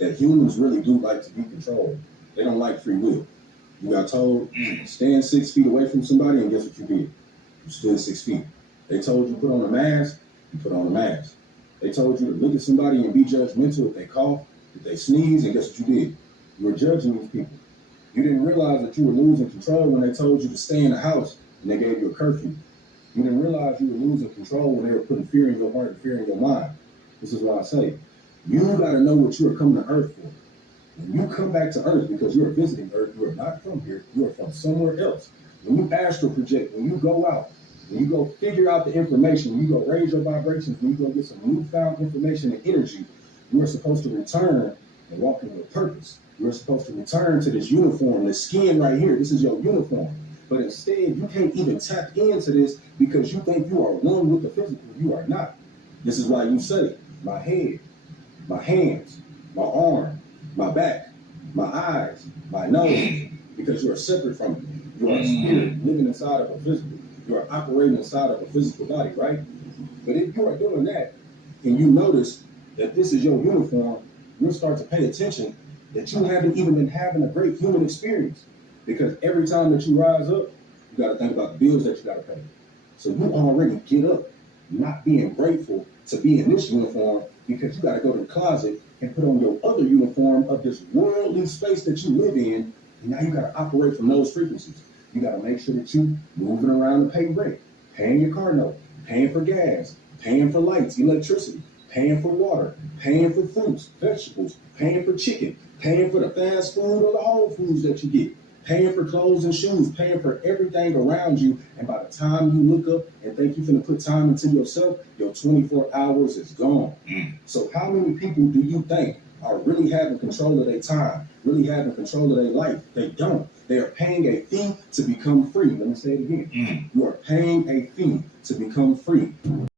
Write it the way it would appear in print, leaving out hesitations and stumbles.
that humans really do like to be controlled. They don't like free will. You got told, stand 6 feet away from somebody, and guess what you did? You stood 6 feet. They told you put on a mask, you put on a mask. They told you to look at somebody and be judgmental if they cough, if they sneeze, and guess what you did? You were judging these people. You didn't realize that you were losing control when they told you to stay in the house and they gave you a curfew. You didn't realize you were losing control when they were putting fear in your heart and fear in your mind. This is why I say, you got to know what you are coming to earth for. When you come back to earth, because you are visiting earth, you are not from here, you are from somewhere else. When you astral project, when you go out, when you go figure out the information, when you go raise your vibrations, when you go get some newfound information and energy, you are supposed to return and walk in your purpose. You are supposed to return to this uniform, this skin right here. This is your uniform. But instead, you can't even tap into this because you think you are one with the physical. You are not. This is why you say, my head, my hands, my arm, my back, my eyes, my nose, because you are separate from it. You are a spirit living inside of a physical. You are operating inside of a physical body, right? But if you are doing that and you notice that this is your uniform, you'll start to pay attention that you haven't even been having a great human experience. Because every time that you rise up, you got to think about the bills that you got to pay. So you already get up not being grateful to be in this uniform because you got to go to the closet and put on your other uniform of this worldly space that you live in. And now you got to operate from those frequencies. You got to make sure that you moving around to pay rent, paying your car note, paying for gas, paying for lights, electricity, paying for water, paying for fruits, vegetables, paying for chicken, paying for the fast food or the whole foods that you get, paying for clothes and shoes, paying for everything around you. And by the time you look up and think you're going to put time into yourself, your 24 hours is gone. So how many people do you think are really having control of their time, really having control of their life? They don't. They are paying a fee to become free. Let me say it again. You are paying a fee to become free.